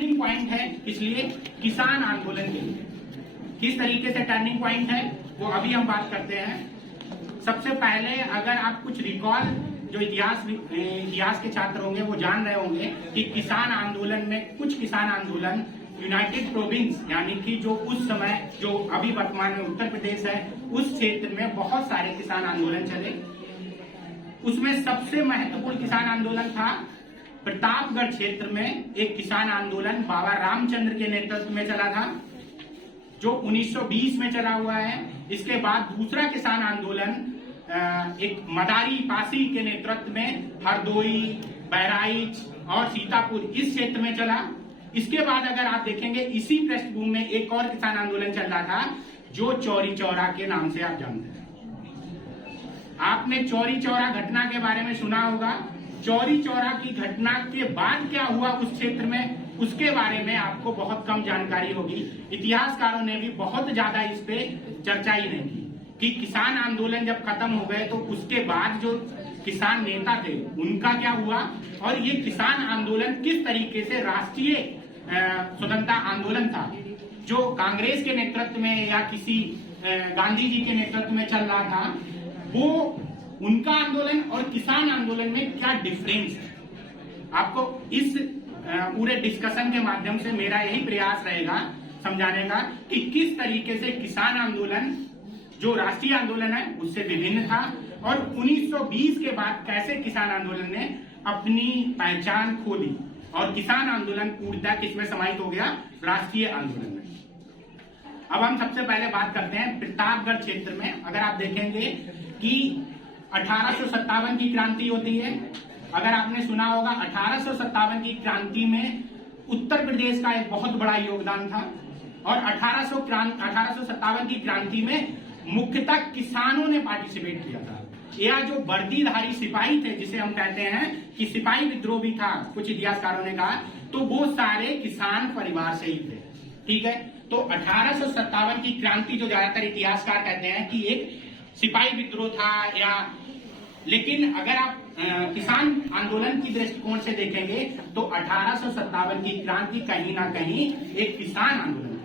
Turning point है, इसलिए किसान आंदोलन के लिए किस तरीके से टर्निंग पॉइंट है वो अभी हम बात करते हैं। सबसे पहले अगर आप कुछ रिकॉल, जो इतिहास के छात्र होंगे वो जान रहे होंगे कि किसान आंदोलन में कुछ किसान आंदोलन यूनाइटेड प्रोविंस यानी कि जो उस समय, जो अभी वर्तमान में उत्तर प्रदेश है, उस क्षेत्र में बहुत सारे किसान आंदोलन चले। उसमें सबसे महत्वपूर्ण किसान आंदोलन था प्रतापगढ़ क्षेत्र में एक किसान आंदोलन बाबा रामचंद्र के नेतृत्व में चला था, जो 1920 में चला हुआ है। इसके बाद दूसरा किसान आंदोलन एक मदारी पासी के नेतृत्व में हरदोई, बहराइच और सीतापुर इस क्षेत्र में चला। इसके बाद अगर आप देखेंगे इसी पृष्ठभूमि में एक और किसान आंदोलन चल रहा था जो चौरी चौरा के नाम से आप जानते हैं। आपने चौरी चौरा घटना के बारे में सुना होगा। चौरी चौरा की घटना के बाद क्या हुआ उस क्षेत्र में, उसके बारे में आपको बहुत कम जानकारी होगी। इतिहासकारों ने भी बहुत ज्यादा इस पे चर्चा ही नहीं की कि किसान आंदोलन जब खत्म हो गए तो उसके बाद जो किसान नेता थे उनका क्या हुआ और ये किसान आंदोलन किस तरीके से राष्ट्रीय स्वतंत्रता आंदोलन था जो कांग्रेस के नेतृत्व में या किसी गांधी जी के नेतृत्व में चल रहा था, वो उनका आंदोलन और किसान आंदोलन में क्या डिफरेंस है। आपको इस पूरे डिस्कशन के माध्यम से मेरा यही प्रयास रहेगा समझाने का कि किस तरीके से किसान आंदोलन जो राष्ट्रीय आंदोलन है उससे विभिन्न था और 1920 के बाद कैसे किसान आंदोलन ने अपनी पहचान खो ली और किसान आंदोलन पूर्णतः किसमें समाहित हो गया, राष्ट्रीय आंदोलन में। अब हम सबसे पहले बात करते हैं प्रतापगढ़ क्षेत्र में। अगर आप देखेंगे कि 1857 की क्रांति होती है। अगर आपने सुना होगा 1857 की क्रांति में उत्तर प्रदेश का एक बहुत बड़ा योगदान था और 1857 की क्रांति में मुख्यतः किसानों ने पार्टिसिपेट किया था। या जो वर्दीधारी सिपाही थे, जिसे हम कहते हैं कि सिपाही विद्रोह भी था, कुछ इतिहासकारों ने कहा, तो वो सारे किसान परिवार से ही थे। ठीक है, तो 1857 की क्रांति जो ज्यादातर इतिहासकार कहते हैं कि एक सिपाही विद्रोह था या, लेकिन अगर आप किसान आंदोलन की दृष्टिकोण से देखेंगे तो 1857 की क्रांति कहीं ना कहीं एक किसान आंदोलन था।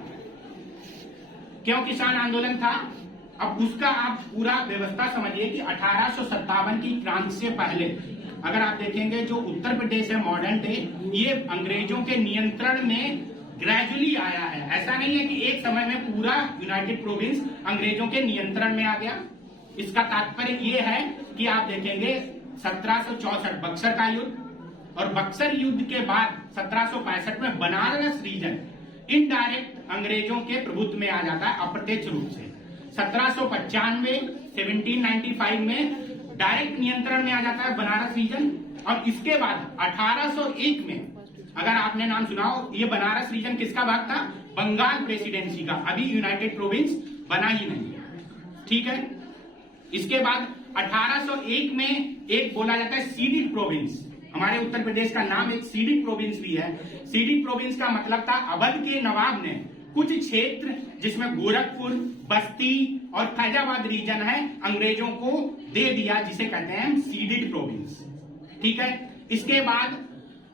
क्यों किसान आंदोलन था? अब उसका आप पूरा व्यवस्था समझिए कि 1857 की क्रांति से पहले अगर आप देखेंगे जो उत्तर प्रदेश है मॉडर्न डे, ये अंग्रेजों के नियंत्रण में ग्रेजुअली आया है। ऐसा नहीं है कि एक समय में पूरा यूनाइटेड प्रोविंस अंग्रेजों के नियंत्रण में आ गया। इसका तात्पर्य ये है कि आप देखेंगे 1764 बक्सर का युद्ध और बक्सर युद्ध के बाद 1765 में बनारस रीजन इनडायरेक्ट अंग्रेजों के प्रभुत्व में आ जाता है अप्रत्यक्ष रूप से। 1795 में डायरेक्ट नियंत्रण में आ जाता है बनारस रीजन और इसके बाद 1801 में, अगर आपने नाम सुना हो, ये बनारस रीजन किसका भाग था? बंगाल प्रेसिडेंसी का। अभी यूनाइटेड प्रोविंस बना ही नहीं। ठीक है, इसके बाद 1801 में एक बोला जाता है सीडिड प्रोविंस। हमारे उत्तर प्रदेश का नाम एक सीडिड प्रोविंस भी है। सीडिड प्रोविंस का मतलब था अवध के नवाब ने कुछ क्षेत्र जिसमें गोरखपुर, बस्ती और फैजाबाद रीजन है अंग्रेजों को दे दिया, जिसे कहते हैं सीडिड प्रोविंस। ठीक है, इसके बाद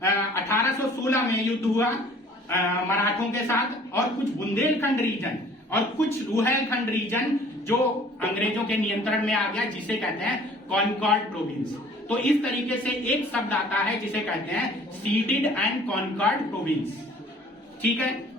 1816 में युद्ध हुआ मराठों के साथ और कुछ बुंदेलखंड रीजन और कुछ रुहेलखंड रीजन जो अंग्रेजों के नियंत्रण में आ गया, जिसे कहते हैं कॉन्कॉर्ड प्रोविंस। तो इस तरीके से एक शब्द आता है जिसे कहते हैं सीडिड एंड कॉन्कॉर्ड प्रोविंस। ठीक है।